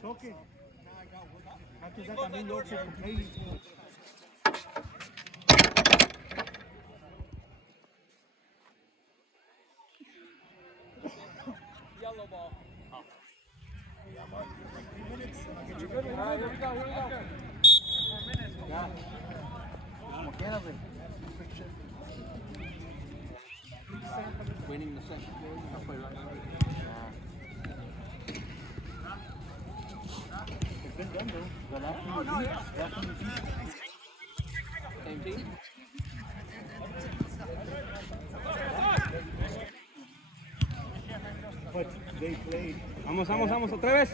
Choque. Antes ya también yo se compré. Yellow ball. Like 3 minutes. Here we go. 4 minutes. Ya. Como quieras, güey. Winning the second. It's been done, though. The last one was Same team? But they played. Vamos, otra vez.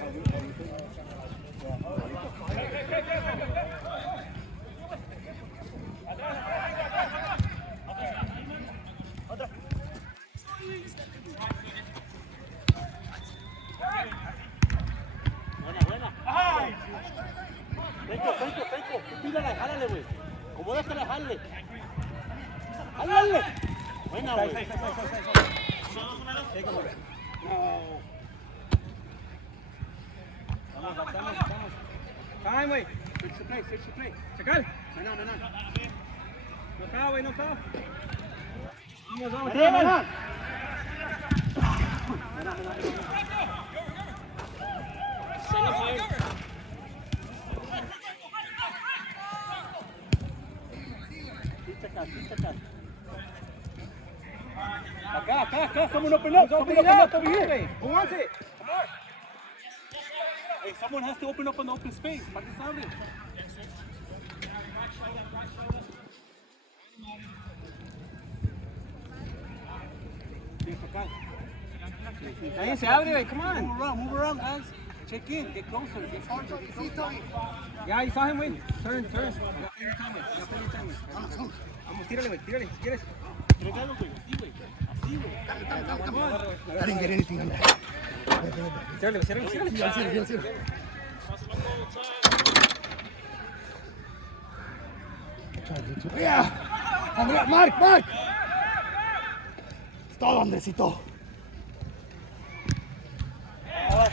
Buena. Penco. Tírala, jálale, güey. Acomódatela, jálale. Jálale. Buena, güey. Vamos. Time, güey. Switch the play. Sacar. Menor. No está, güey, no está. Vamos. Menor. Acá, someone open up. Over here. Who wants it? Come on. Hey, someone has to open up on the open space. ¿Para qué se abre? Ahí se abre, güey. Come on. Move around, guys. Check in. Get closer. Get farther. Ya, you saw him, güey. Turn. Ya plenty of time, güey. Vamos, tírale, güey. Tírale, si quieres. Tíralo, güey. Así, güey. I didn't get anything on that. Tírale. Yeah! Andrea, Mark! Es todo, Andresito.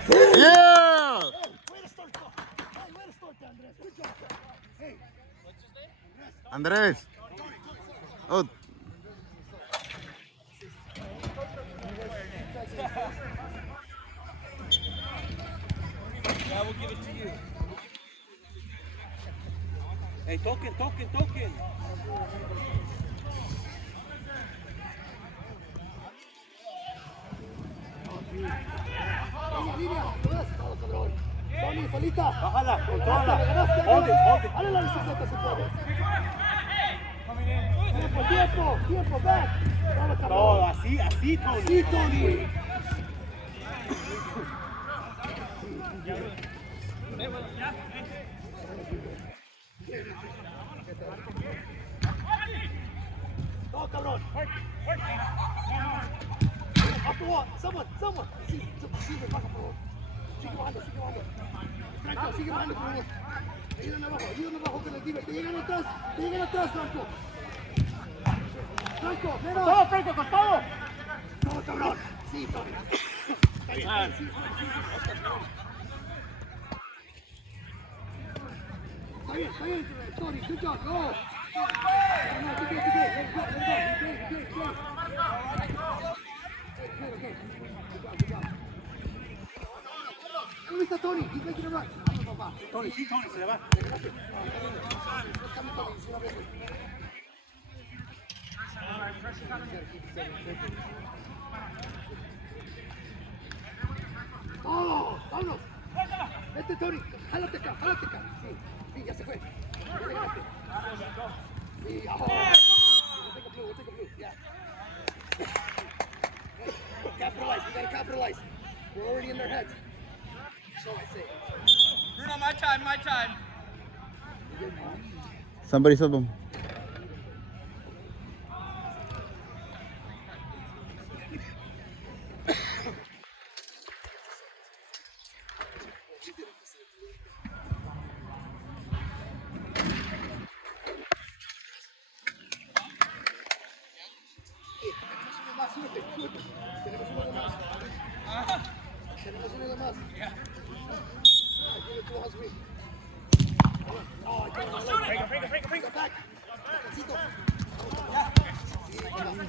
Yeah! Andrés. Oh. Yeah, we'll give it to you. Hey, token. Línea, ¿lo ves? Todo, cabrón. Tony, solita. Bájala, Le controla. ganaste. Hold it. Dale la bicicleta si puedes. Tiempo, back. Dale, cabrón. No, así, Tony. Sí, Tony. No, cabrón. Off the wall. Someone. Sí, baja, por favor. Sigue bajando. Franco, sigue bajando, por favor. Ayúdame abajo con el Diver. Te llegan atrás, Franco. Franco, menos. Todo, Franco, con todo. No, cabrón. Sí, Tony. Está bien, sí. Está bien, Tony. Good job. Go. No, it's okay. Let's go. Okay. Good job. ¿Dónde está Tony? He's making a run. Vamos, papá. Tony, se le va. Vámonos. Vete, Tony. Jálate acá. Sí, ya se fue. Ya llegaste. Sí, abajo. We'll take a blue. Yeah. Capitalize. We gotta capitalize. We're already in their heads. So I say. Bruno, my time. Somebody sub him. Tenemos uno más. Aquí le tú vas, güey. Venga, back. Necesito. Sí, vamos.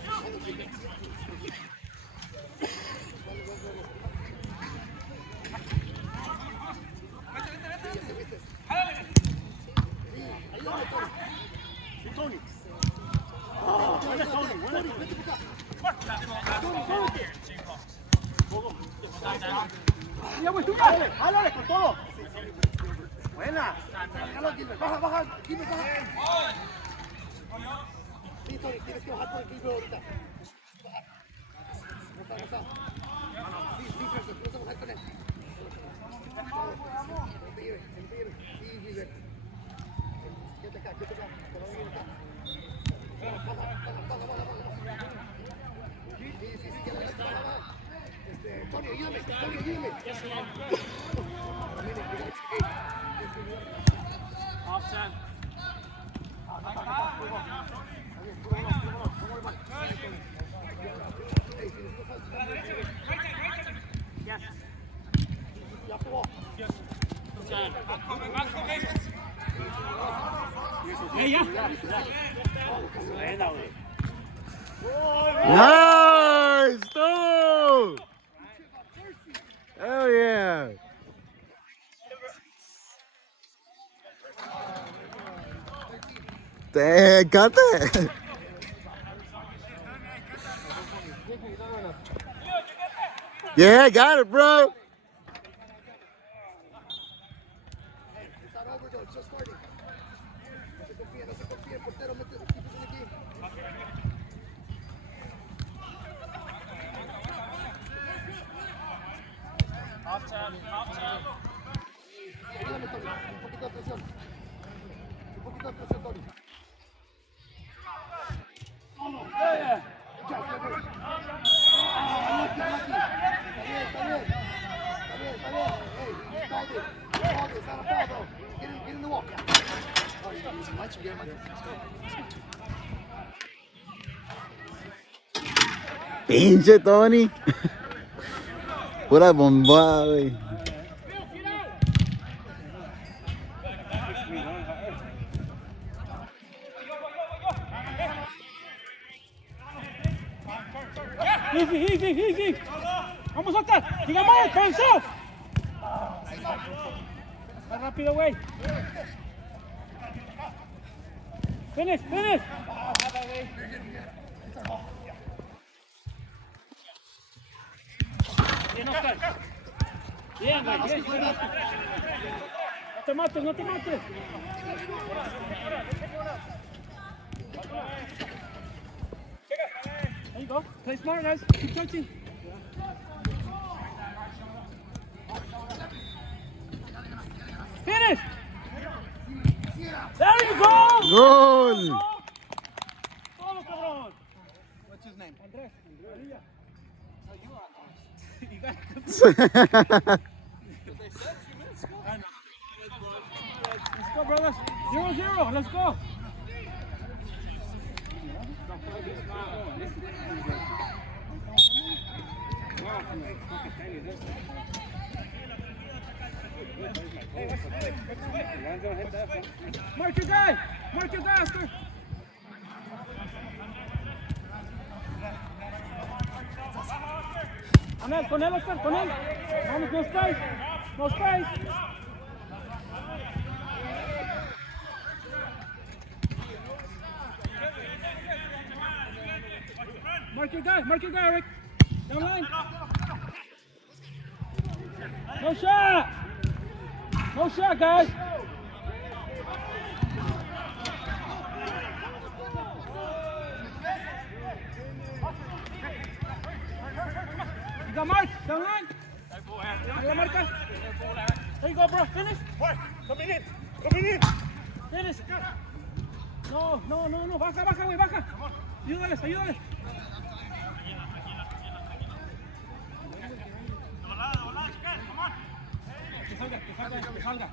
Tony. Tony, vete por acá. Ya, güey, tú ya. ¡Jálale con todo! Buena. Bájalo, Gilbert. Baja. Gilbert, baja. Sí, Tony, tienes que bajar por el Gilbert ahorita. No está. Sí, Ferso, tú vas a bajar con él. Empire. Sí, Gilbert. Quédate acá. Te va a venir acá. Baja. Sí, quédate acá. Baja. Tony, ayúdame. Offside. Yes. Ya pegó. Hey, ya. Buena, güey. Nice! Two! Hell yeah! Dang, got that! Yeah, got it, bro! It's not over, though. It's just starting. No se confía. Portero, mete los tipos en aquí. Ayúdame, Tony. Un poquito de presión, Tony. Yeah. Ya, Gilbert. Está bien. Hey, called it. It's not a foul, though. Get in the wall. Oh, you're using much again. Pinche Tony. Pura bomba, güey. Easy. Vamos a saltar. Diga más, pensó. Más rápido, güey. Finish. Bien, Oscar. Bien, güey. No te mates. There you go. Play smart, guys. Keep touching. Finish. There you go. Gol! Todo, cabrón. What's his name? Andrés. Let's go, brothers. 0-0. Let's go. Mark your guy, Oscar. Con él, Oscar, con él. Vamos, no space. Mark your guy, Rick. Down line. No shot, guys. You got Mark, down line. La marca. There you go, bro. Finish. Coming in. Finish. No. Baja, güey, baja. Ayúdales. Que salga.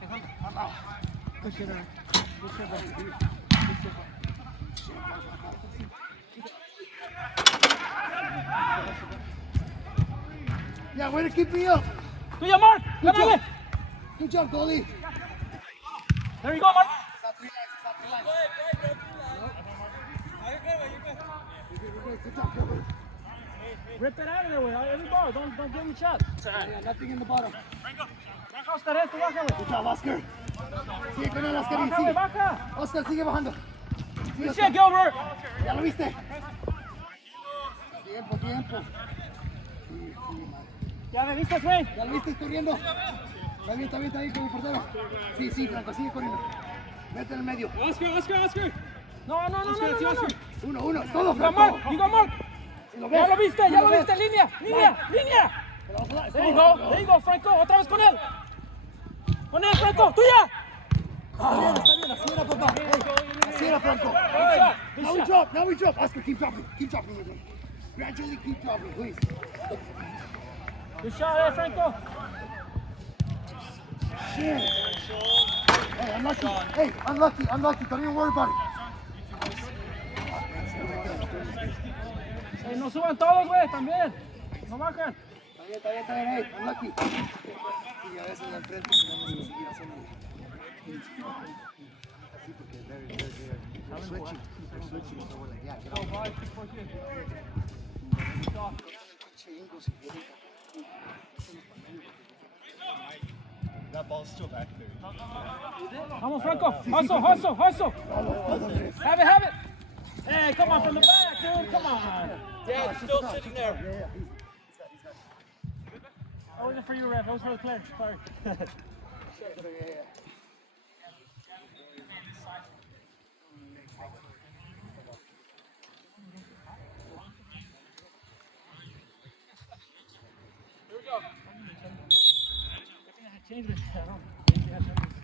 Good shit, bro. Yeah, way to keep me up. Tuya, Mark! Good Ganale! job. Good job, goalie. There you go, Mark! It's not 3 lines. It's not 3 lines. Good job, Gilbert. Rip it out of there, güey. Every ball. Don't give him a shot. Yeah, nothing in the bottom. Baja, Oscar, esto, baja, güey. Good job, Oscar. Sigue con él, Oscar. Baja, güey, Sigue. baja. Oscar, sigue bajando. Sigue, Good Oscar. shit, Gilbert. Ya lo viste. Tiempo, tiempo. Sí, man. Ya me viste, güey. Ya lo viste corriendo. Está bien ahí con el portero. Sí, Franco, sigue corriendo. Vete en el medio. Oscar. No. 1-1, es todo, You got Franco. Mark. You got Mark. Si lo Ya ves, lo viste, si ya lo ves. viste. Línea. Pero vamos a dar, es There you todo. go. There you go, Franco. Otra vez con él. Con él, Franco. Tuya. Está bien, así era, papá. Hey, así era, Franco. Good shot. Now we drop. Oscar, keep dropping, my friend. Gradually keep dropping, please. Good shot, Franco. Shit. Hey, unlucky. Don't even worry about it. No suban todos, güey, también. No bajan. Está bien, hey, unlucky. Y a veces de enfrente tenemos que seguir haciendo. Así porque they're switching. So we're like, yeah, get out. That ball's still back there. Vamos, Franco. Hustle. Have it. Hey, come on from the back, dude. Come on. Yeah, it's still sitting there. Yeah. That wasn't for you, ref. That was for the player. Sorry. Yeah.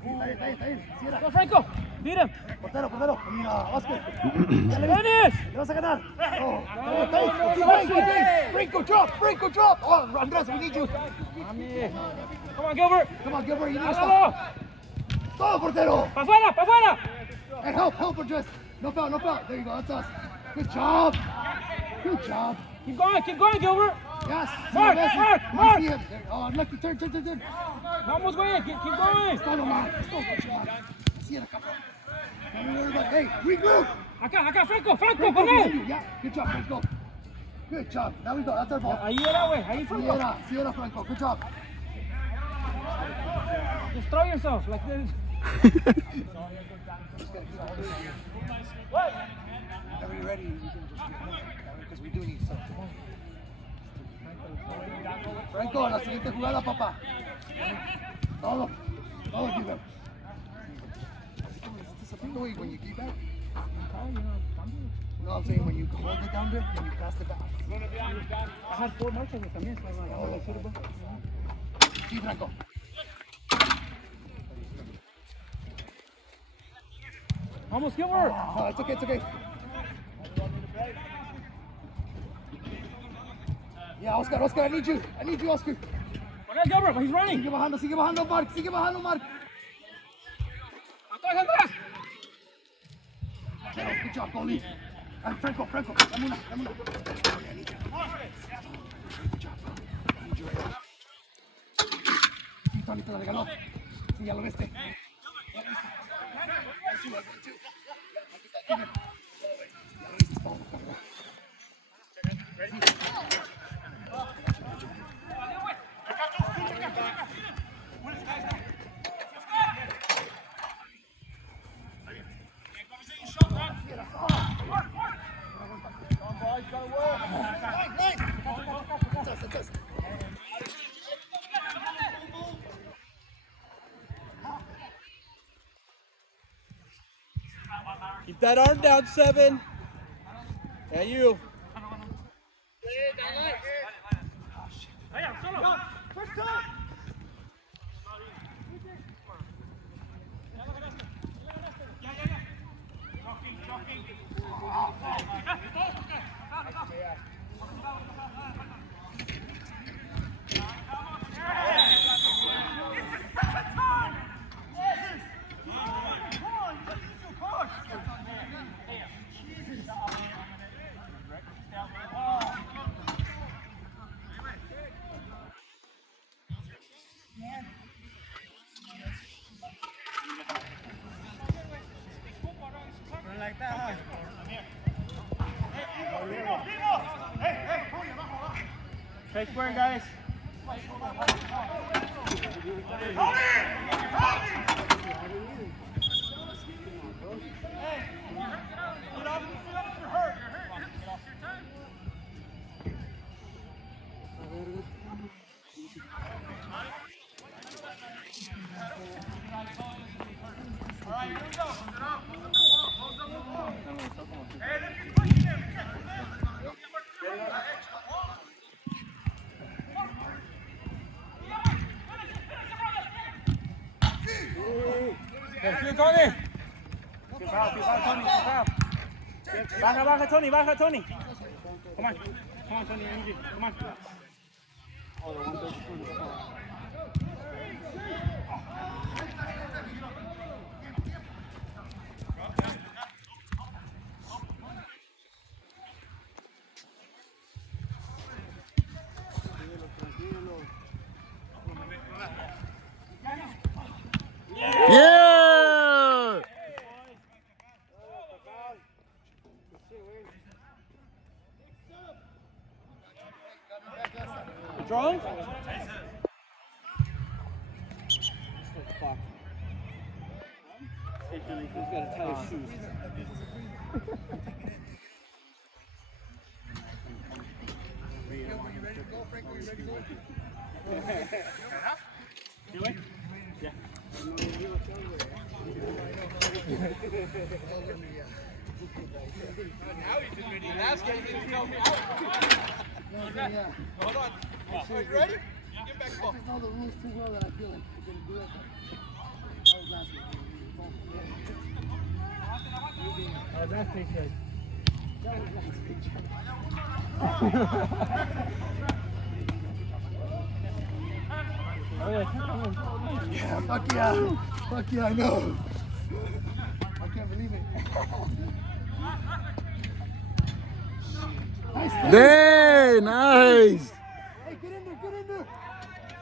Está bien. Cierra. Go, Franco. Beat him. Portero. Mira, Oscar. Finish. ¿Le vas a ganar? No. Franco, drop. Oh, Andres, we need you. Come on, Gilbert. Come on, Gilbert, you need to Hazlo. stop. Todo, portero. Pa' afuera. And help, Andres. No foul. There you go, that's us. Good job. Keep going, Gilbert. Yes. Mark. See him. Oh, unlucky. Turn. Vamos, güey. Keep going. Todo, Mark. See it, cabrón. Don't worry about it. Hey, regroup. Acá, Franco, Franco, con él. behind you. Yeah, good job, Franco. Good job. Now we go. That's our ball. Ahí era, güey. Ahí, Franco. Sierra, Franco. Good job. Just throw yourself like this. What? Whenever you're ready, you can just because we do need something. Franco, la siguiente jugada, papá. Todo, Gilbert. It's a way when you keep back. No, I'm saying when you hold it down there, then you pass it back. I had 4 marchas también. Sí, Franco. Vamos, Gilbert. No, it's okay. Yeah, Oscar, I need you, Oscar. Con él, Gilbert, but he's running. Sigue bajando, Mark. Atrás. Good job, goalie. Franco, dame una. Sí, Tony te la regaló. Sí, ya lo viste. Keep that arm down, 7. Yeah, you. Play square, guys. Good, Tony. Good foul, Tony. Good foul. Baja, Tony. Come on, Tony. I need you. Come on. Yeah! Drone? He's got to tie his shoes. You ready? Yeah. Now he's admitting. Last game he didn't tell me. Hold on. Are you ready? Get back I ball. just know the rules too well that I feel like I can do it. That was last week. Oh, that's pretty good. Yeah, fuck yeah, I know. I can't believe it. Nice play. Hey, nice! Hey, get in there.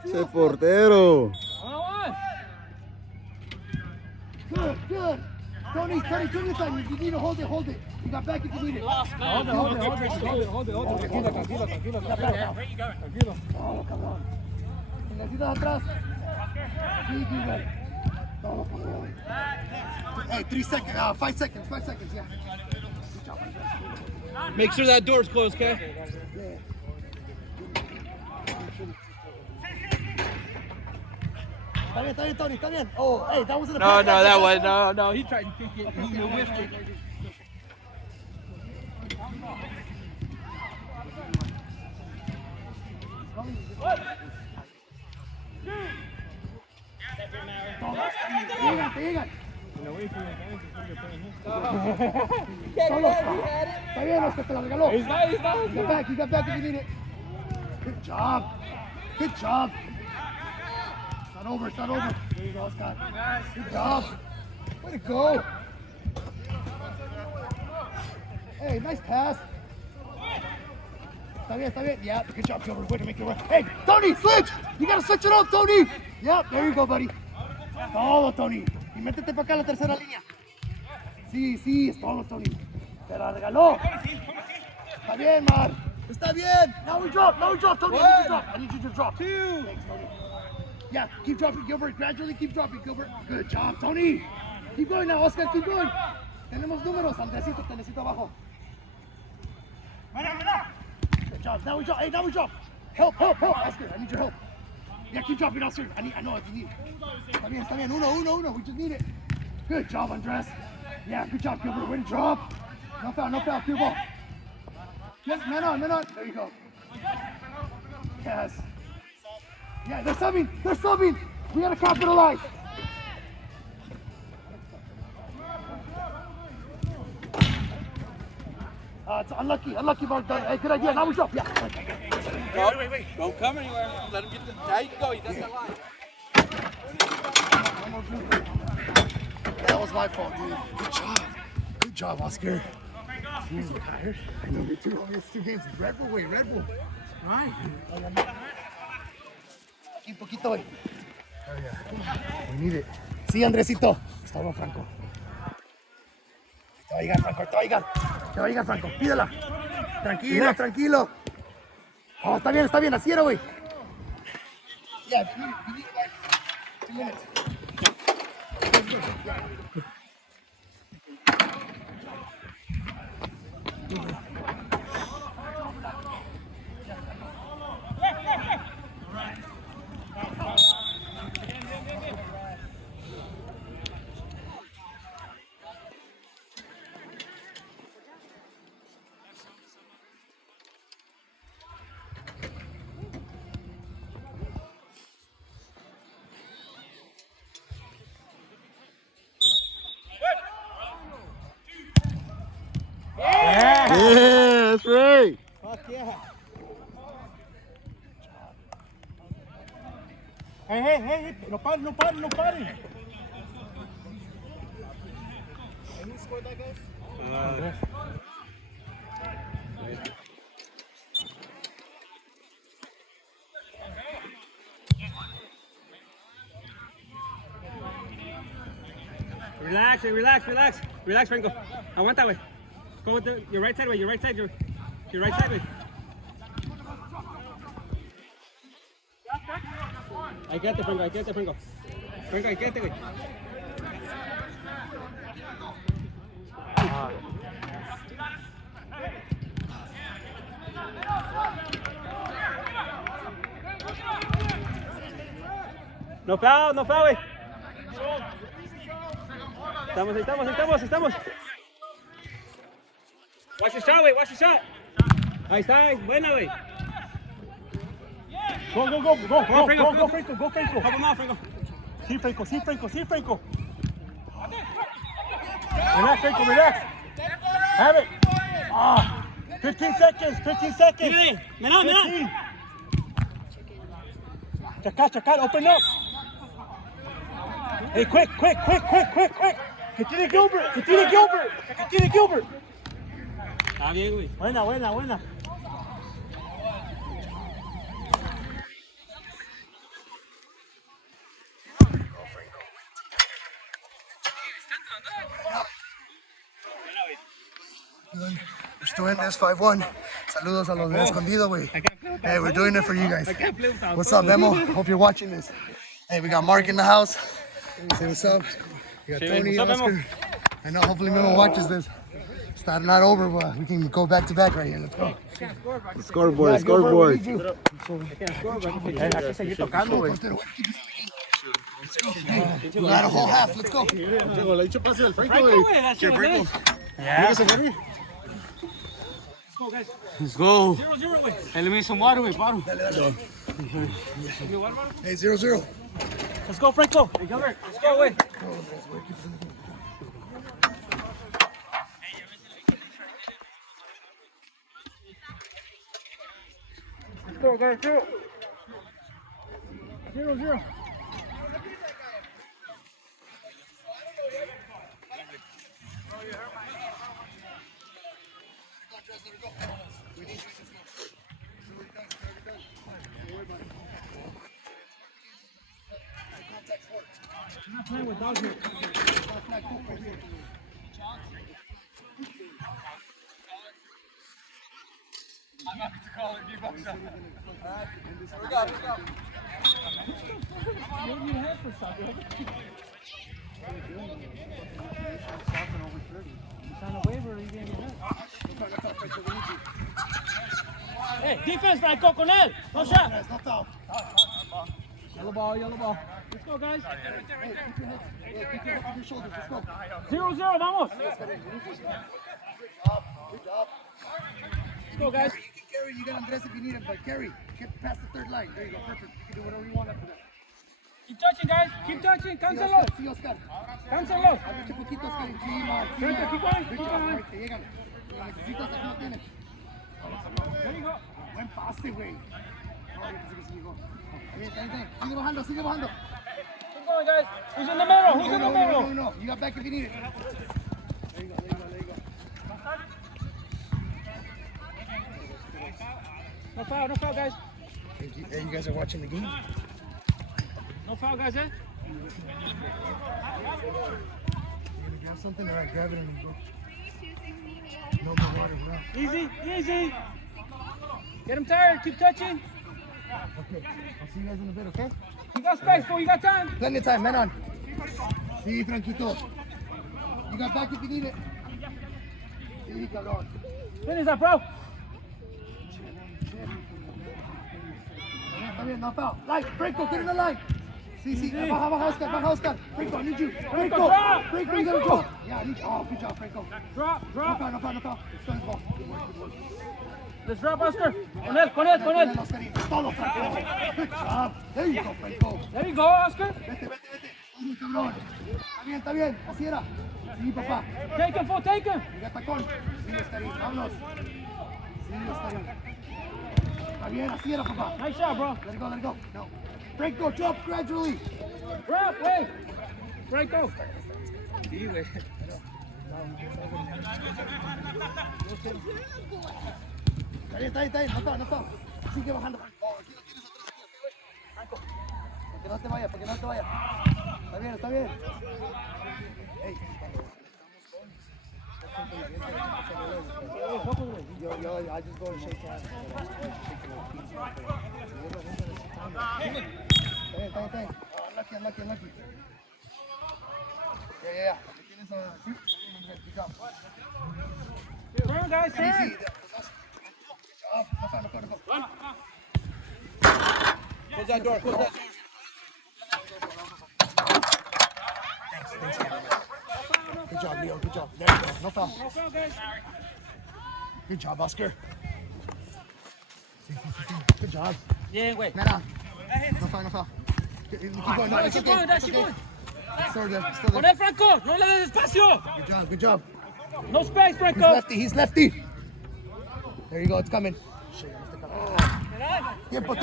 Ese portero. Good. Tony, turn your time. If you need to hold it. You got back if you need it. Hold it. Tranquilo. Oh, come on. Necesitas atrás. Sí, good. Oh, come on. Hey, 3 seconds. 5 seconds. 5 seconds, yeah. Good job, Andres. Make sure that door's closed, okay? Yeah. Está bien, Tony, está bien. Oh, hey, that wasn't a No, pass. that was no. He tried to kick it. He whiffed it. Llegan. Solo. Está bien, Oscar, te la regaló. You got back if you need it. Good job. It's not over. There you go, Oscar. Good job. Way to go. Hey, nice pass. Está bien. Yeah, good job, Gilbert. Way to make it work. Hey, Tony, switch. You got to switch it up, Tony. Yep, there you go, buddy. Todo, Tony. Y métete para acá a la tercera línea. Sí, es todo, Tony. Te la regaló. Está bien, Mar. Está bien. Now we drop, Tony. I need you to drop. 2. Thanks, Tony. Yeah, keep dropping, Gilbert. Gradually keep dropping, Gilbert. Good job, Tony. Keep going now, Oscar. Keep going. Tenemos números. Andresito, te necesito abajo. Good job. Now we drop. Help. Oscar, I need your help. Yeah, keep dropping, Oscar. I know if you need it. Está bien. Uno. We just need it. Good job, Andres. Yeah, good job, Gilbert. Way to drop. No foul. Clear ball. Yes, man on. There you go. Yes. Yeah, they're subbing. We gotta capitalize. It's unlucky, Mark. Hey, good idea. Now we drop. Yeah. Wait. Don't come anywhere. Let him get the. Now you can go. He does that line. That was my fault, dude. Good job, Oscar. I'm tired. I know, me too. It's 2 games. Red Bull. Right. Aquí poquito, güey. Oh, yeah. We need it. Sí, Andresito. Está bueno, Franco. Te va a llegar, Franco. Te va a llegar, Franco. Pídela. Tranquilo. Oh, está bien, así era, güey. Yeah, you need like 2 minutes. Yeah, that's right. Fuck yeah. Hey, no paren. Who scored that, guys? Relax, Franco. Aguanta, güey. Go with your right side, güey. Your right side, güey. Ahí quédate, Franco. Franco, ahí quédate, güey. No foul, güey. Estamos. Watch your shot, güey. Ahí está, güey. Buena, güey. Go, Franco. Couple more, Franco. Sí, Franco. Relax. Have it. 15 seconds. Mira, mira. 15. Chacal, open up. Hey, quick. Continue Gilbert. Está bien, güey. Buena. We're still in this 5-1. Saludos a los de Escondido, güey. Hey, we're doing it for you guys. What's up, Memo? Hope you're watching this. Hey, we got Mark in the house. Say what's up. We got Tony, what's up, Oscar. I know, hopefully Memo watches this. It's not over, but we can go back to back right here. Let's go. Scoreboard. We got a whole half. Let's go. Let's go. 0-0, güey. Él me hizo water, güey, paro. Hey, 0-0. Let's go, Franco. Let's go, güey. Go, guys, 0-0. You're not playing with dogs here. I'm happy to call it D-Box. We got. What do you have for soccer? You sign a waiver or you gonna get hurt? Hey, defense, Franco, con él. No shot. No foul. Yellow ball. Let's go, guys. Hey, keep your head on your shoulders. Let's go. 0-0, vamos. Good job. Let's go, guys. You can carry. You got Andres if you need him, but carry. Get past the third line. There you go. Perfect. You can do whatever you want after that. Keep touching, guys. Keep touching. Cancelo. Sí, Oscar. Cancelo. Hazle poquito, Oscar. Encima. Vente, keep going. Good job. Right, te llegan. Lo necesitas, aquí lo tienes. There you go. Buen pase, güey. No, yo pensé que sí llegó. Está bien. Sigue bajando. Keep going, guys. Who's in the middle? No. You got back if you need it. There you go. No foul, guys. Hey, you guys are watching the game? No foul, guys, eh? You gonna grab something? All right, grab it and go. No more water, no. Easy. Get him tired. Keep touching. Okay. I'll see you guys in a bit, okay? You got space, fool. You got time. Plenty of time, man on. Sí, Franquito. You got back if you need it. Sí, cabrón. Finish that, bro. Está bien, no foul. Light, Franco, get in the line. Sí, sí, baja Oscar. Franco, I need you. Franco, drop. Franco, you gotta drop. Yeah, I need you. Oh, good job, Franco. Drop. No foul. It's Son's ball. Good work. Let's drop, Oscar. Con él. Oscarín. Todo, Franco. Good job. There you go, Franco. There you go, Oscar. Vete. Uy, cabrón. Está bien. Así era. Sí, papá. Take him, fool. Take him. Mira, tacón. Sí, Oscarín. Vámonos. Sí, Oscarín. Está bien, así era, papá. Nice shot, bro. Let it go. No. Franco, drop gradually. Drop, wait. Franco. Sí, güey. Está bien. No está. Sigue bajando. Oh, aquí lo tienes atrás. Franco. Para que no te vaya. Está bien. Hey. Yo, I just go and shake hands. Está bien. Oh, unlucky. Yeah. Tienes a... Sí, good job. Turn, guys, turn. Easy. No go. Close that door. Good job, Leo. Good job. There you go. No foul. No foul, guys. Good job, Oscar. Good job. Yeah, wait. Mera. No foul. Keep going. No, it's okay. Keep going. Still there. Con él, Franco. No le des espacio. Good job. No space, Franco. He's lefty. There you go. It's coming. Tiempo.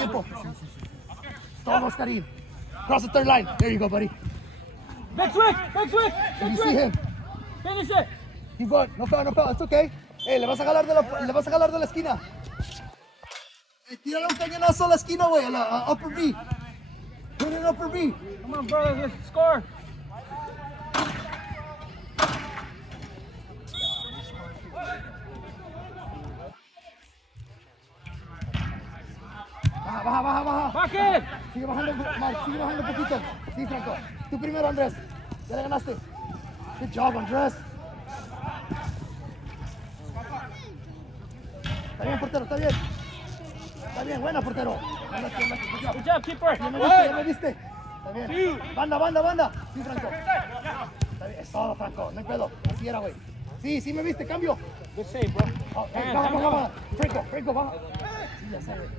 Todo, Oscarín. Cross the third line. There you go, buddy. Big switch. Did you see him? Finish it. Keep going. No foul. It's okay. Hey, le vas a jalar de la esquina. Hey, tírale un cañonazo a la esquina, güey. A la upper B. Put it in upper B. Come on, brother. Let's score. Baja. Back in. Sigue bajando, Mike. Sigue bajando un poquito. Sí, Franco. Tú primero, Andrés. Ya le ganaste. Good job, Andrés. Está bien, portero. Está bien, buena, portero. Good job. Good job, keeper. Ya me viste. Está bien. Banda. Sí, Franco. Está bien, es todo, Franco. No hay pedo. Así era, güey. Sí, me viste. Cambio. Good save, bro. Oh, hey, baja. Franco, baja. Sí, ya sé, güey.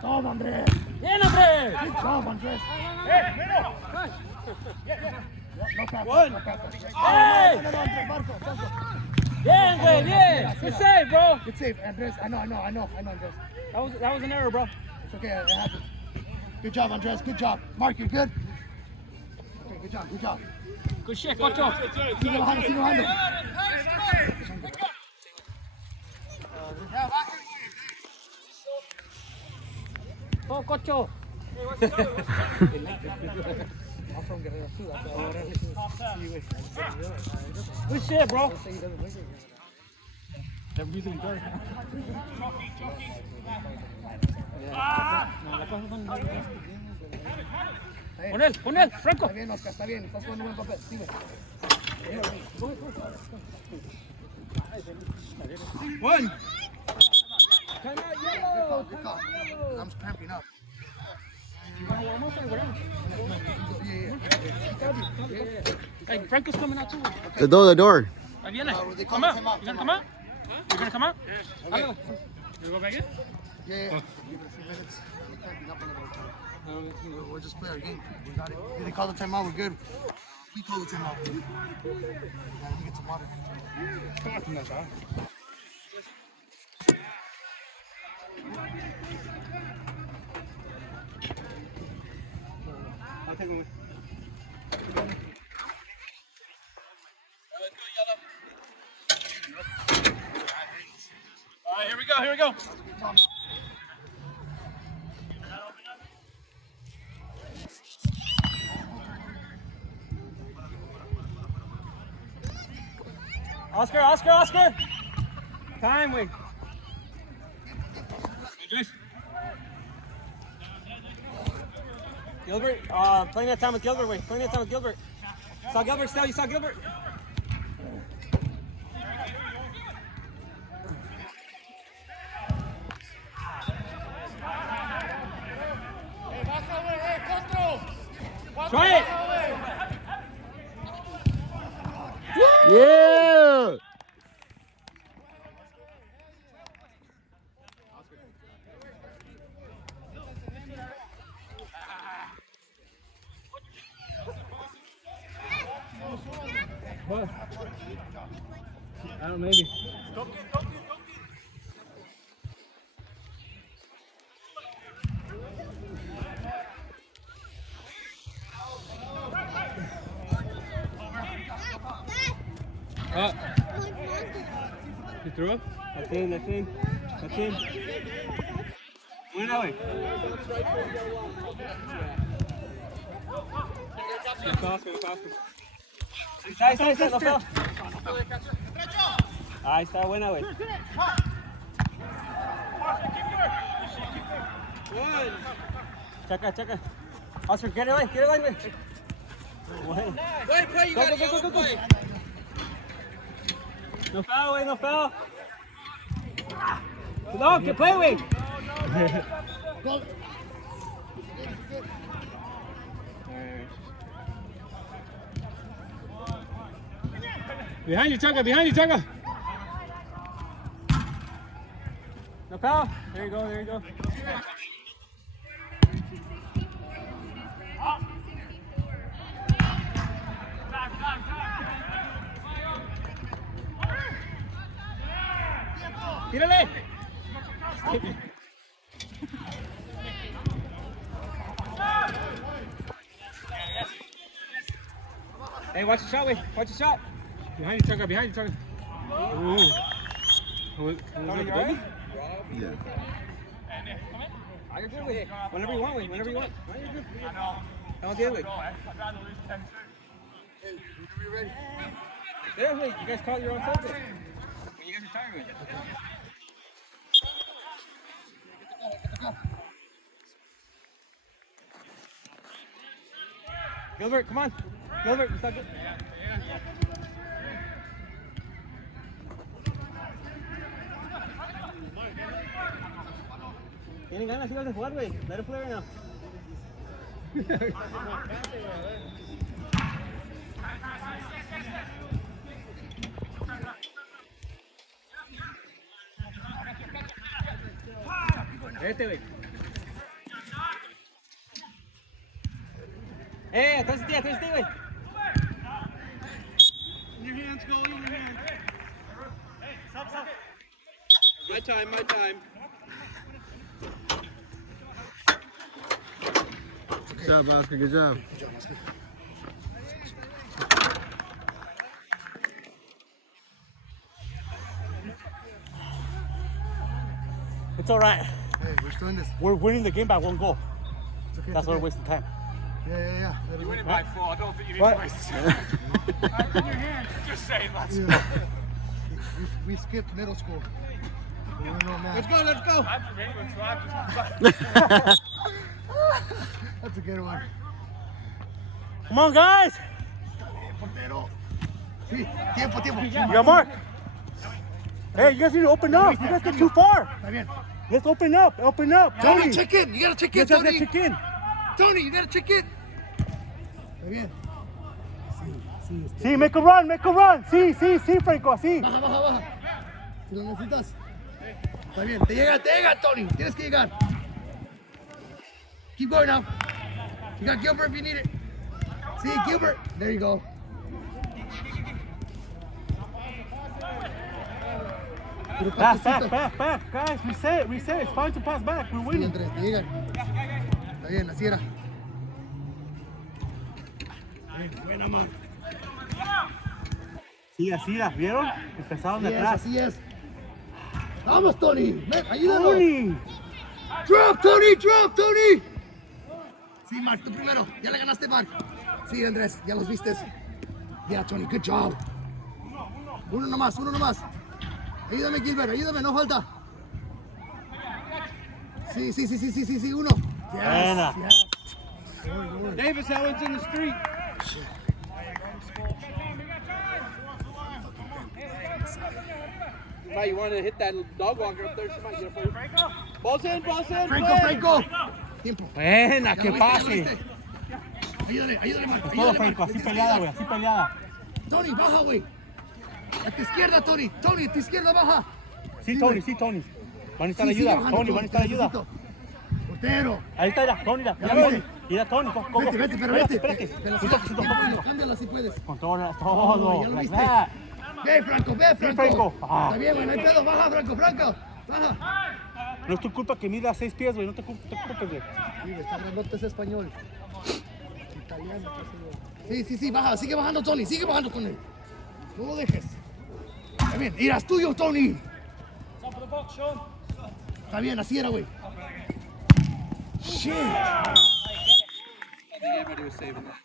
Toma, Andrés. Bien, Andrés. Good job, Andrés. No capo. Hey. No, Andrés, Marco. Bien, güey, bien. Good save, bro. Good save, Andres. I know, Andres. That was an error, bro. It's okay, it happens. Good job, Andres. Good job. Mark, you're good? Okay, good job. Good shit, Cocho. Sigue bajando. Oh, Cocho. I'm from Guerrero too. That's why. Good shit, bro. Con él, Franco. Está bien, Oscar, está bien. Estás jugando buen papel. Sigue. One. Good call. I'm cramping up. Hey, Franco's coming out too. The door. Ahí viene. They Come call out. him out. You gonna come out? You gonna come out? Okay. You go back in? Yeah. Give it a few minutes. We can't be up a little time. We'll just play our game. We got it. Did they call the timeout? We're good. We call the timeout. Yeah, let me get some water. I'll take one. All right, here we go. Oscar. Time, wait. Yes. Gilbert, playing that time with Gilbert. Wait, playing that time with Gilbert. Saw Gilbert still. You saw Gilbert. Try it. Yeah. What? I don't know, maybe. You threw up? That's in. Win that way. Está, no feo. Ahí está, buena, güey. Checa. Oscar, get it, güey. Bueno. Go. No foul, güey, no foul. No, que play, güey. Behind you, Chaka. No foul. There you go. Tírale. Hey, watch the shot, wait. Watch the shot. Behind you, Chaka. Ooh. Tony, you alright? Yeah. You're good, wait. Whenever you want. No, you're good. I know. I'll deal with it. I'd rather lose 10-6. There, wait. You guys call your own subject. When you guys retire, wait. Gilbert, come on. Gilbert, it's not good. Tienen ganas de jugar, güey. Let it play right now. Vete, güey. Atrás de ti, güey. In your hands, goalie, in your hands. My time. Good job, Oscar. Good job. It's all right. Hey, we're still in this. We're winning the game by 1 goal. It's okay. That's why we're wasting time. Yeah. You win it by 4. I don't think you need What? to waste. In your hands. Just saying, let's go. We skipped middle school. We don't know math. Let's go. I'm ready to try. That's a good one. Come on, guys. Portero. Sí, tiempo. You got Mark. Hey, you guys need to open up. You guys get too far. Está bien. Let's open up. Tony, check in. You gotta check You in, guys gotta Tony. check in. Tony, you gotta check in. Está bien. Sí, make a run. Sí, Franco, sí. Baja. Si lo necesitas. Está bien. Te llega, Tony. Tienes que llegar. Keep going now. You got Gilbert if you need it. See, Gilbert. There you go. Pero Back, pasecito. guys. Reset. It's fine to pass back. We're Sí, winning. Andrés, te llegan. Está bien, así era. Buena mano. Sí, así la ¿vieron? Empezaron de Así es, atrás. así es. Vamos, Tony. Ven, ayúdanos. Tony. Drop, Tony. Sí, Mark, tú primero. Ya le ganaste, Mark. Sí, Andrés, ya los vistes. Yeah, Tony, good job. Uno nomás. Ayúdame, Gilbert, no falta. Sí, uno. Buena. Yes. Davis, that one's in the street. Mike, you want to hit that dog walker up there? Somebody get a first. Ball's in, play. Franco. Tiempo. Buena, Ya que lo pase. viste. Ayúdale, Marco. Todo, Ayúdale, Franco, Marco. así peleada, güey, así peleada. Tony, baja, güey. A tu izquierda, Tony. Tony, a tu izquierda, baja. Sí, Tony, sí, Tony. Van a necesitar Sí, ayuda, bajando, Tony, van a necesitar ayuda. necesito. Portero. Ahí está, mira, Tony, mira, Ya Tony. viste. Mira, Tony, coge. Vete. Espérate. Velocidad. Cámbiala si puedes. Controla Ya todo. lo like viste. that. Ve, Franco. Franco. Ah. Está bien, güey, no hay pedo. Baja, Franco. Baja. No es tu culpa que mida 6 pies, güey, no te culpes, güey. Mire, está grandote ese español. Italiano, qué sé yo. Sí, baja. Sigue bajando, Tony. Sigue bajando con él. No lo dejes. Está bien. Irás tuyo, Tony. Está bien, así era, güey. Shit. Everybody was saving that.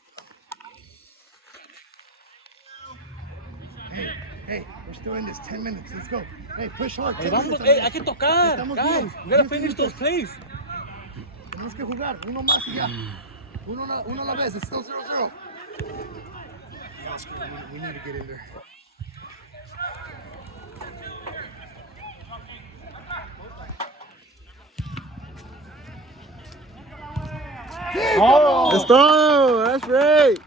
Hey, we're still in this 10 minutes. Let's go. Hey, push hard. 10 Vamos, minutes. hay que tocar. Estamos Guys, bien. we gotta 10 finish those minutos. plays. Tenemos que jugar. Uno más y ya. Uno a la vez. It's still 0-0. We need to get in there. Oh. Let's go. That's right.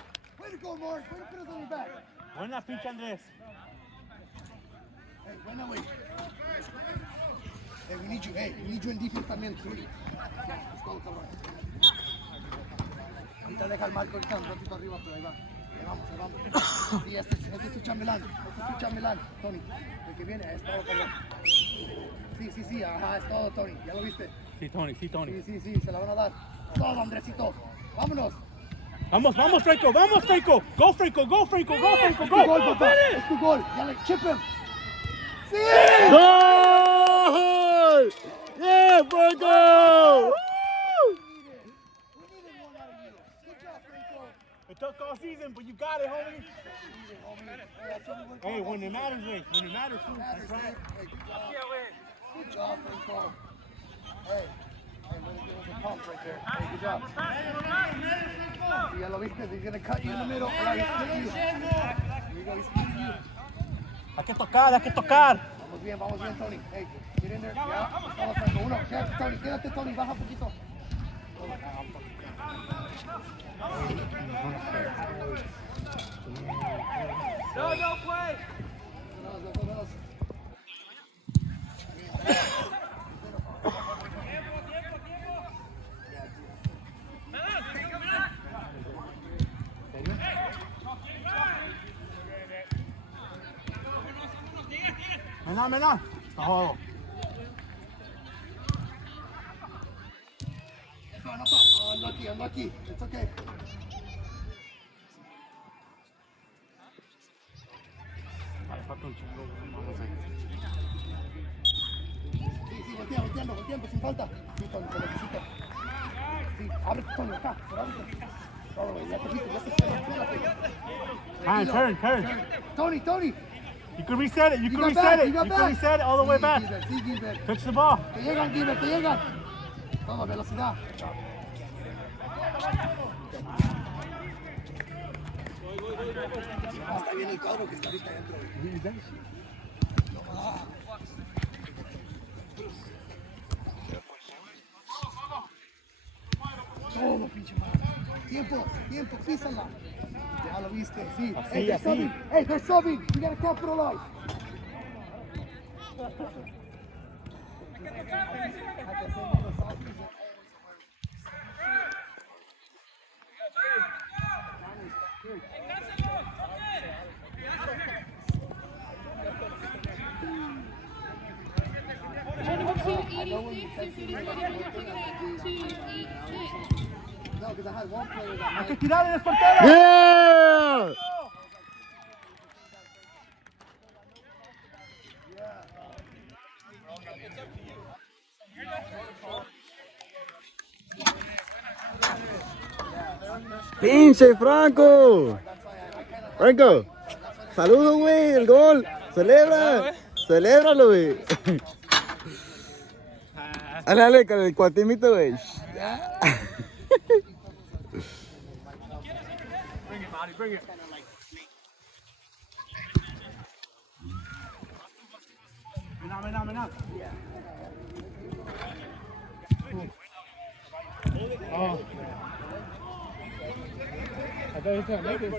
Way to go, Mark. Way to put us on your back. Buena pinche, Andrés. Hey, buena, güey. Hey, we need you. Hey, we need you en defense también. Sí. Let's go, cabrón. Ahorita deja el marco ahorita un ratito arriba, pero ahí va. Ahí vamos. Sí, este es tu chambelán. Tony. El que viene, es todo, cabrón. Sí, ajá, es todo, Tony. ¿Ya lo viste? Sí, Tony. Sí, se la van a dar. Todo, Andresito. Vámonos. Vamos, Franco. Go, Franco. Es tu gol, papá. Es tu gol. Ya le chip him. ¡Sí! Goal! Yeah, Franco! Woo! It took all season, but you got it, homie. Hey, when it matters, too. That's right. Good job, Franco. Hey, let's give us a pump right there. Hey, good job. Ya lo viste, he's gonna cut you in the middle. Right, he's split you. Here you go, he's split you. Hay que tocar. Vamos bien, Tony. Hey, get in there. Ya, vamos, Franco. Uno, quédate, Tony, baja un poquito. No play. Vámonos. Mena. Está jodo. Oh, unlucky. It's okay. Vale, falta un chingo. Sí, volteando, sin falta. Sí, Tony, te necesito. Sí, ábrete, Tony, acá, ábrete. Todo, güey, ya te viste, Turn. Tony. You can reset it. You can reset it all the way back. Sí, Gilbert. Touch the ball. Te llegan. Vamos, velocidad. Está bien el cuadro que está ahorita dentro. Todo, pinche madre. Tiempo, písala. Ya lo viste, sí. Así. Hey, they're subbing. You gotta capitalize. No, because I had one player that Hay que tirar en el portero. Yeah! ¡Pinche Franco! Franco, saludos, güey, el gol. Celébralo, güey. Dale, dale, con el cuatimito, güey. Bring it, Marty, bring it. Menan. Oh. I thought he was going to make it.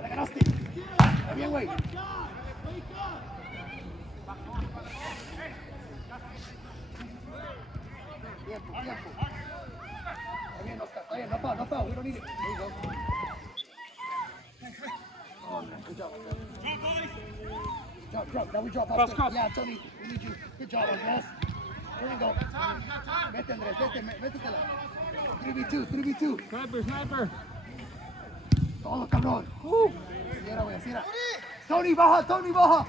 La ganaste. Está bien, güey. Tiempo. Está bien, Oscar. Está bien. No foul. We don't need it. There you go. Oh, man. Good job, Oscar. Drop. Now we drop off. Cross. Yeah, Tony. We need you. Good job, Andres. There you go. Vete, Andres. Métetela. 3v2. Sniper. Todo, cabrón. Así era, güey. Así era. Tony, baja.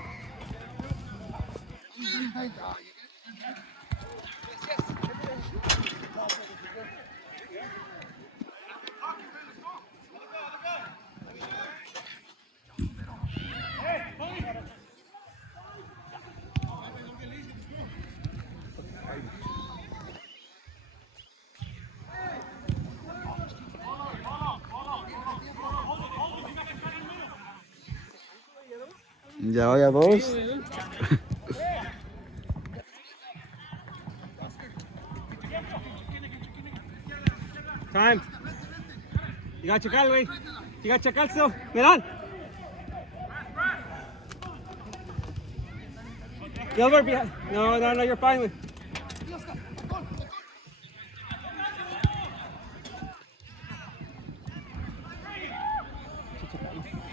Ya vaya dos. Time. You got checar, güey. You got checar still. Menan. Gilbert behind. No, you're fine, güey.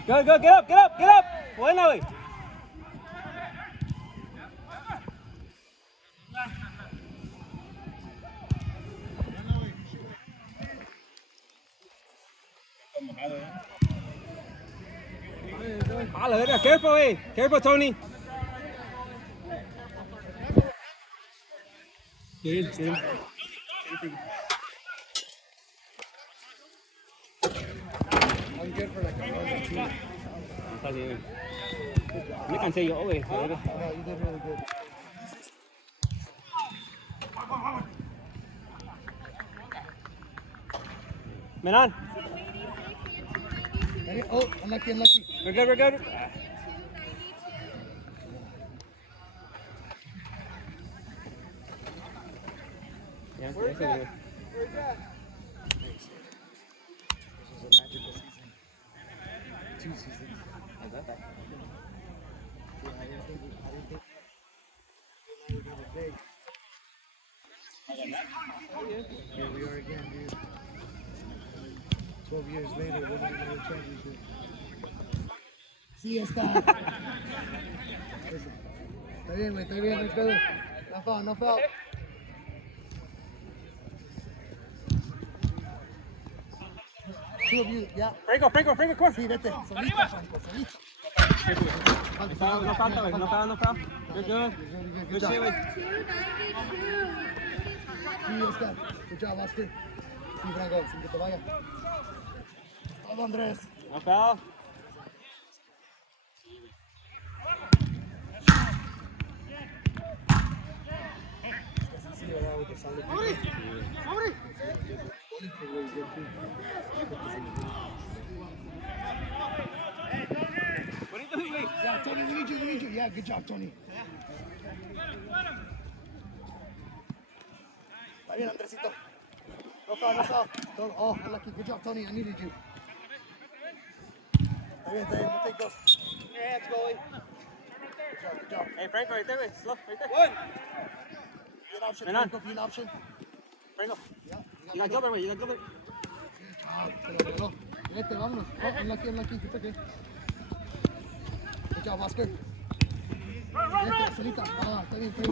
Go, get up. Buena, güey. A la verga, careful, güey. Careful, Tony. Good. I'm good for like a minute or two. Está bien, güey. Me cansé yo, güey. No, you did really good. Menan. Oh, unlucky. We're good. Yeah, Where's that's that? it, Where's that? This was a magical season. 2 seasons. I got that. Yeah, I didn't think we were gonna big. Here we are again, dude. 12 years later, winning another championship. Sí, está. Está bien, güey, no hay pedo. No foul. Two of you, yeah. Franco, corre. Sí, vete. Solito, Franco, solito. No falta, güey. No foul. Good. Good Good job. shit, güey. Sí, Oscar. Good job, Oscar. Sí, Franco, sin que te vaya. Todo, Andrés. No foul. Sí, ¿verdad? With the solid people. Bonito, güey. Yeah, Tony, we need you. Yeah, good job, Tony. Está bien, Andresito. No foul. Todo. Oh, unlucky. Good job, Tony. I needed you. Está bien. We'll take those. Yeah, let's go, güey. Good job. Hey, Franco, right there, güey. Slow, right there. Be an option, Menan. Franco. Be an option. Franco. Yeah. You got Gilbert, güey. You got Gilbert. Pero. Vete, vámonos. Oh, unlucky. It's okay. Good job, Oscar. Vete, solita. Está bien. No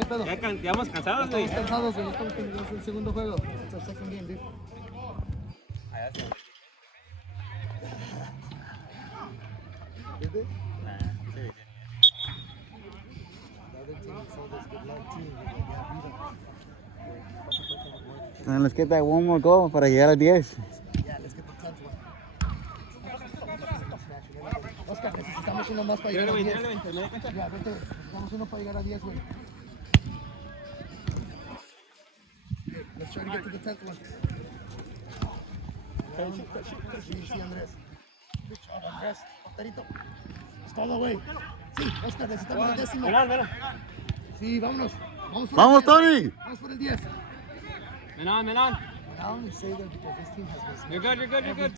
hay pedo. Ya quedamos cansados, güey. Estamos cansados, güey. Estamos en el segundo juego. It's our second game, dude. Did they? Nah, sí. The other team saw this good luck team. Yeah, beat them. And let's get that one more goal para llegar a 10. Yeah, let's get the 10th one. Oscar, necesitamos uno más para llegar Tírale, a güey, 10. tírale, güey. Ya, vete. Necesitamos Necesitamos uno para llegar a 10, güey. Let's try to get to the 10th one. Sí, Andrés. Good job, Andrés. Porterito. Es todo, güey. Sí, Oscar, necesitamos el décimo. Ven. Sí, vámonos. Vamos por ¡Vamos, el 10. Tony! Vamos por el 10. Men on. I only say that because this team has been You're good.